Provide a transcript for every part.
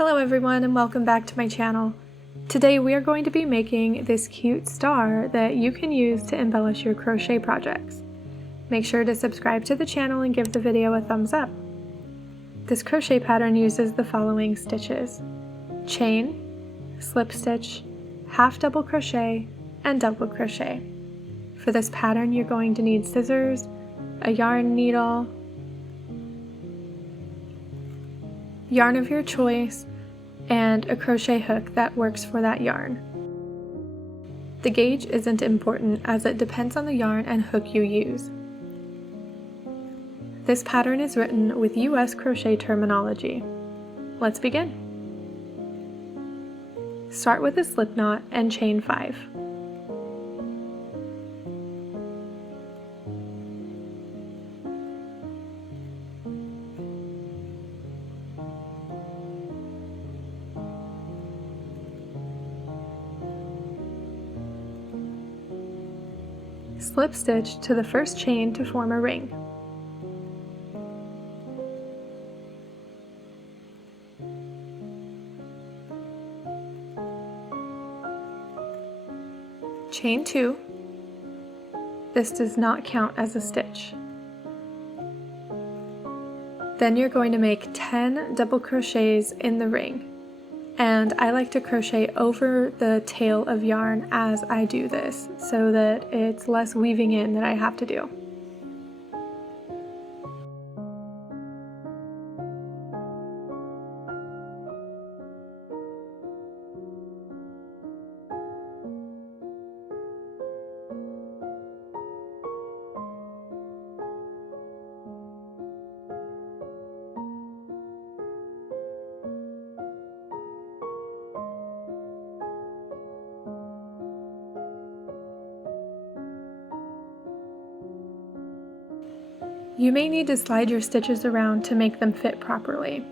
Hello everyone and welcome back to my channel. Today we are going to be making this cute star that you can use to embellish your crochet projects. Make sure to subscribe to the channel and give the video a thumbs up. This crochet pattern uses the following stitches: chain, slip stitch, half double crochet, and double crochet. For this pattern you're going to need scissors, a yarn needle, yarn of your choice, and a crochet hook that works for that yarn. The gauge isn't important as it depends on the yarn and hook you use. This pattern is written with US crochet terminology. Let's begin. Start with a slip knot and chain 5. Slip stitch to the first chain to form a ring. Chain 2. This does not count as a stitch. Then you're going to make 10 double crochets in the ring. And I like to crochet over the tail of yarn as I do this, so that it's less weaving in that I have to do. You may need to slide your stitches around to make them fit properly.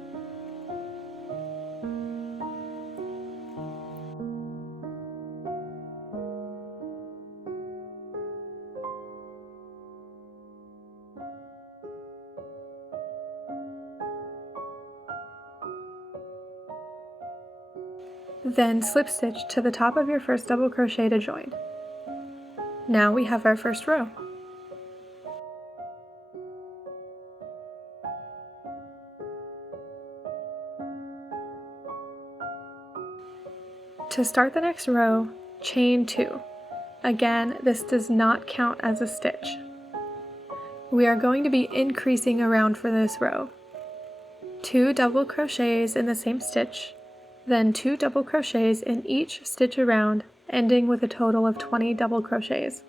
Then slip stitch to the top of your first double crochet to join. Now we have our first row. To start the next row, chain 2. Again, this does not count as a stitch. We are going to be increasing around for this row. 2 double crochets in the same stitch, then 2 double crochets in each stitch around, ending with a total of 20 double crochets.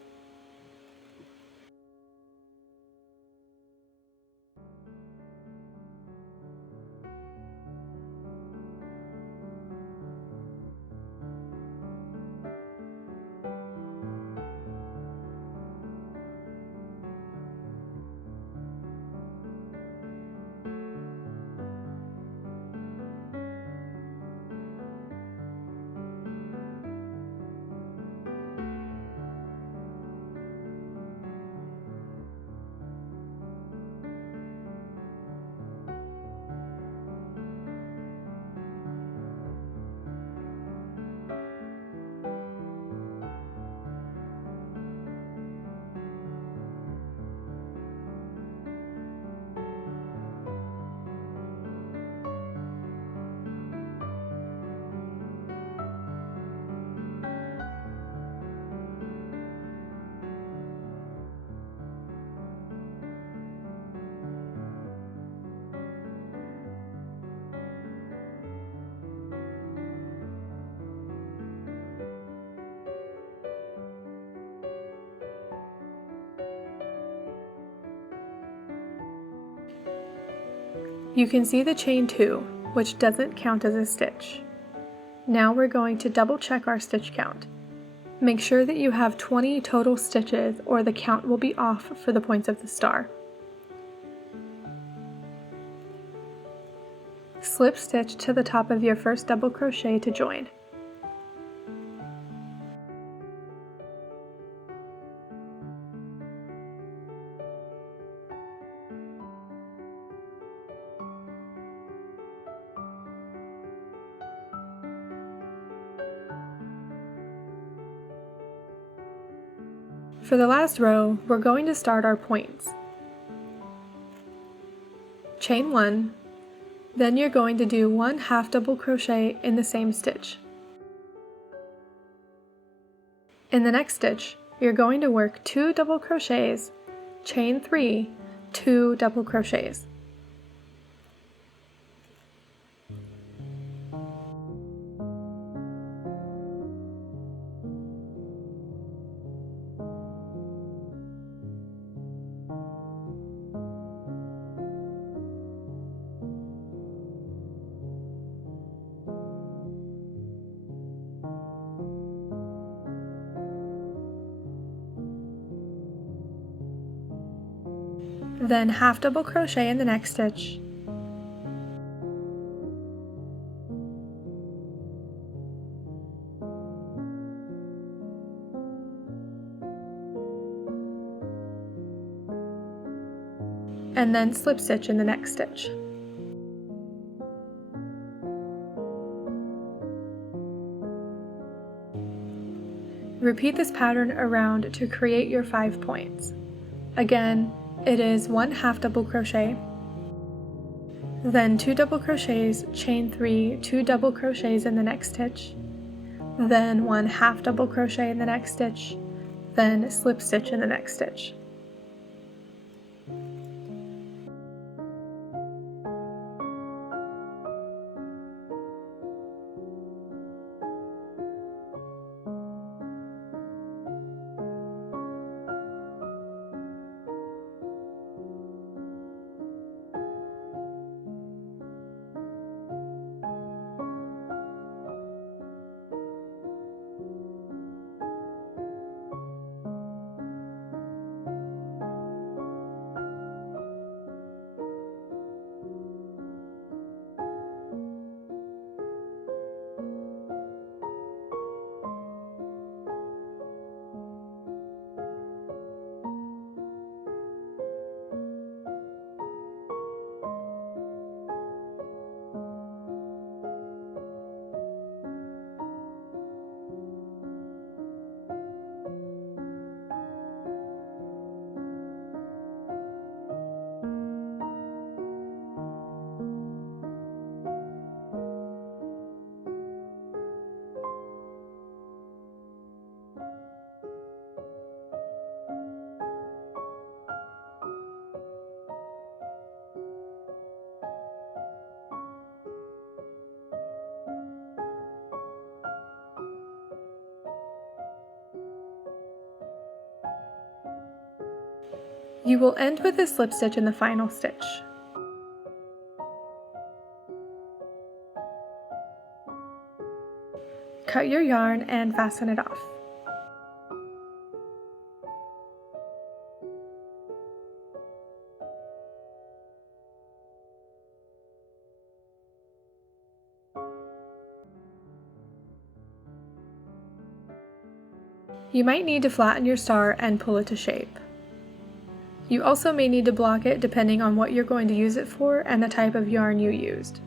You can see the chain 2, which doesn't count as a stitch. Now we're going to double check our stitch count. Make sure that you have 20 total stitches or the count will be off for the points of the star. Slip stitch to the top of your first double crochet to join. For the last row, we're going to start our points. Chain 1, then you're going to do 1 half double crochet in the same stitch. In the next stitch, you're going to work 2 double crochets, chain 3, 2 double crochets. Then half double crochet in the next stitch. And then slip stitch in the next stitch. Repeat this pattern around to create your 5 points. Again, it is 1 half double crochet, then 2 double crochets, chain 3, 2 double crochets in the next stitch, then 1 half double crochet in the next stitch, then slip stitch in the next stitch. You will end with a slip stitch in the final stitch. Cut your yarn and fasten it off. You might need to flatten your star and pull it to shape. You also may need to block it depending on what you're going to use it for and the type of yarn you used.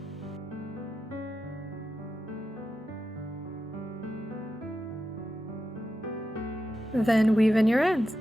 Then weave in your ends.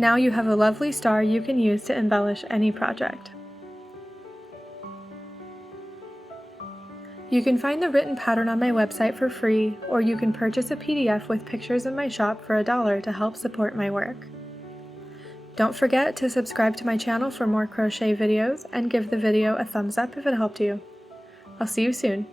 Now you have a lovely star you can use to embellish any project. You can find the written pattern on my website for free, or you can purchase a PDF with pictures in my shop for $1 to help support my work. Don't forget to subscribe to my channel for more crochet videos and give the video a thumbs up if it helped you. I'll see you soon.